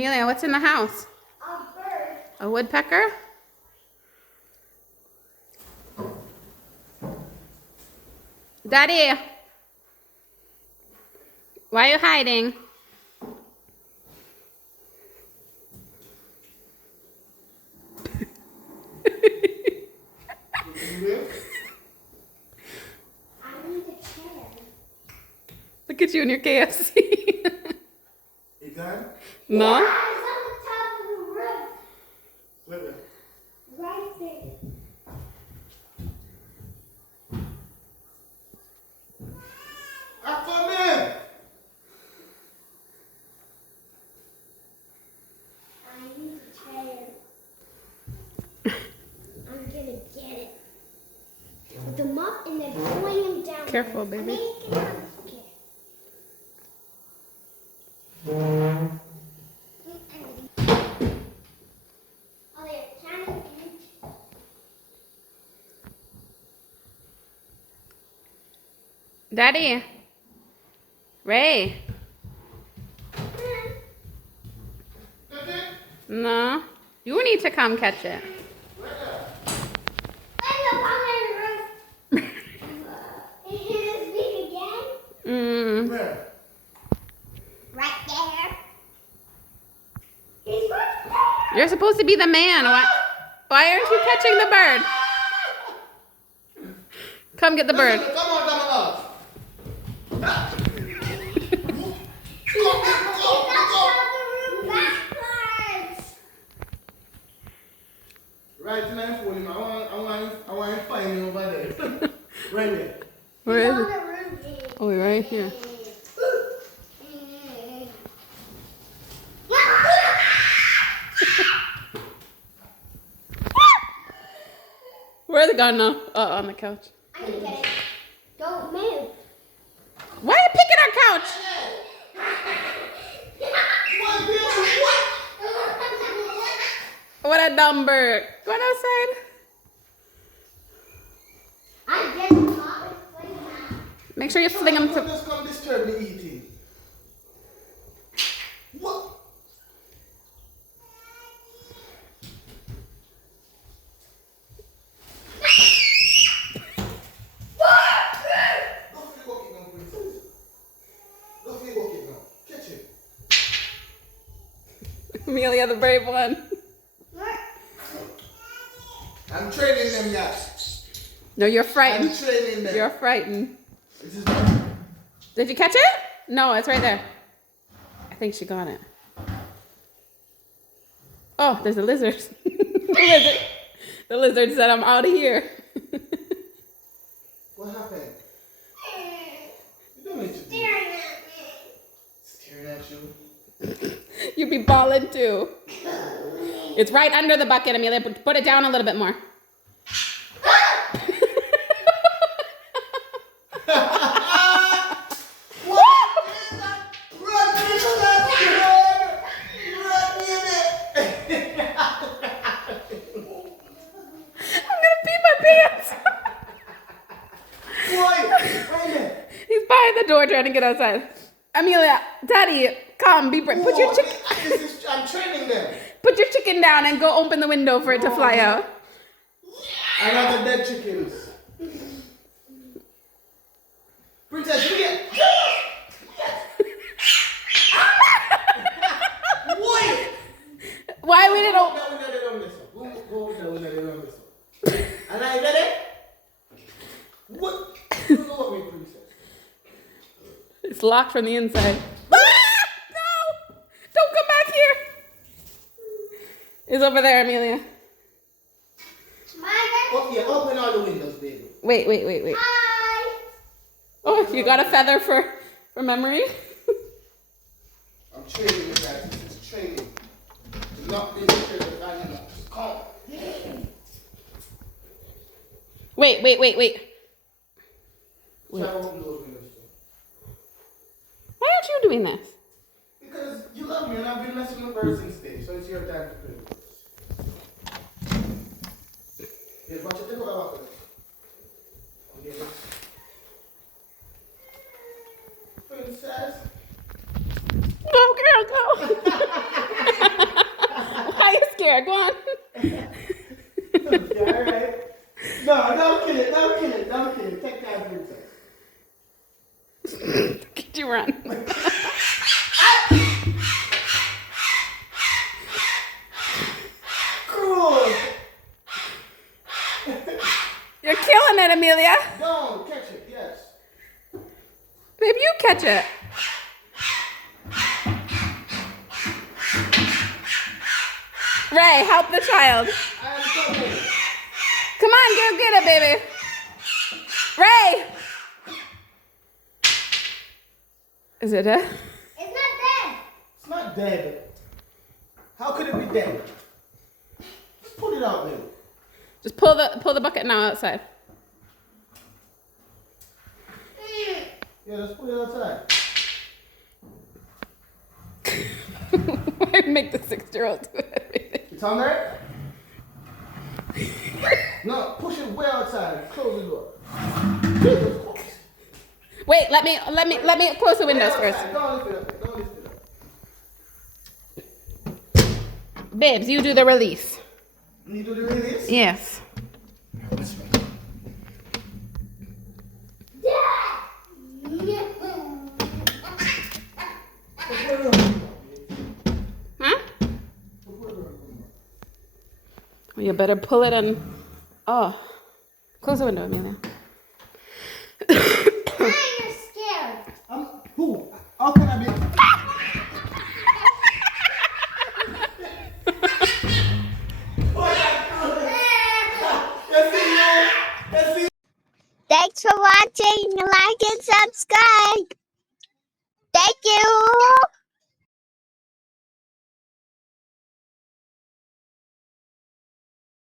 Amelia, what's in the house? A bird. A woodpecker? Daddy, why are you hiding? Look at you and your KFC. You done? No? Yeah, it's on the top of the roof. Where? Right there. I come in. I need a chair. I'm gonna get it. Put them up and then pulling them down. Careful, baby. I mean, get out. Okay. Oh, they're trying to eat. Daddy. Ray. No. You need to come catch it. Where? Right there. He's right there. You're supposed to be the man. Why aren't you catching the bird? Come get the bird. Come on, Domino's. Right in that phone, I want to find you over there. Right there. Where is it? Oh, right here. Where's it gone now? Oh, on the couch. I'm gonna get it. Don't move. Why are you picking our couch? What a dumb bird. Go on outside. I'm getting hot and fling that. Make sure you fling them to... Just come disturb me eating. What? Amelia, the brave one. I'm training them, yes. No, you're I'm frightened. training them. You're frightened. This is not. Did you catch it? No, it's right there. I think she got it. Oh, there's a lizard. The lizard said, I'm out of here. What happened? You don't need to be staring at you. You'd be balling too. It's right under the bucket, Amelia. Put it down a little bit more. He's behind the door trying to get outside. Amelia, Daddy, come, be brave. Put your chicken. I'm training them. Put your chicken down and go open the window for it to fly out. I have the dead chickens. Princess, you get. Why? Why we didn't? And I ready? What? You know what me, princess? It's locked from the inside. Ah! No! Don't come back here. It's over there, Amelia. Oh, yeah, open all the windows, baby. Wait. Hi. Oh, you got a feather for memory? I'm training you guys. This is training. Not being scared of animals. Come. Wait. Try to open those windows too. Why aren't you doing this? Because you love me and I've been messing with birds since day, so it's your time to play with birds. Yeah, watch it. Take a walk. Okay. Princess. Go, girl, go. right, go on. Okay, all right. No, don't kill it. Don't kill it. Don't kill it. Take that princess. Get you run. Cool. You're killing it, Amelia. Go, catch it. Yes. Babe, you catch it. Ray, help the child. I am coming. Come on, go get it, baby. Ray. Is it dead? It's not dead. It's not dead. How could it be dead? Just pull it out, man. Just pull the bucket now outside. Yeah, let's put it outside. Why make the 6-year-old do everything? It's on there? No, push it way outside. Close the door. Wait, let me close the windows Way first. outside. Don't lift it up. Don't lift it up. Babes, you do the release. You do the release? Yes. Huh? Well, you better pull it and... Oh. Close the window, Amelia. You're scared. Who? How can I be? Thanks for watching. Like and subscribe.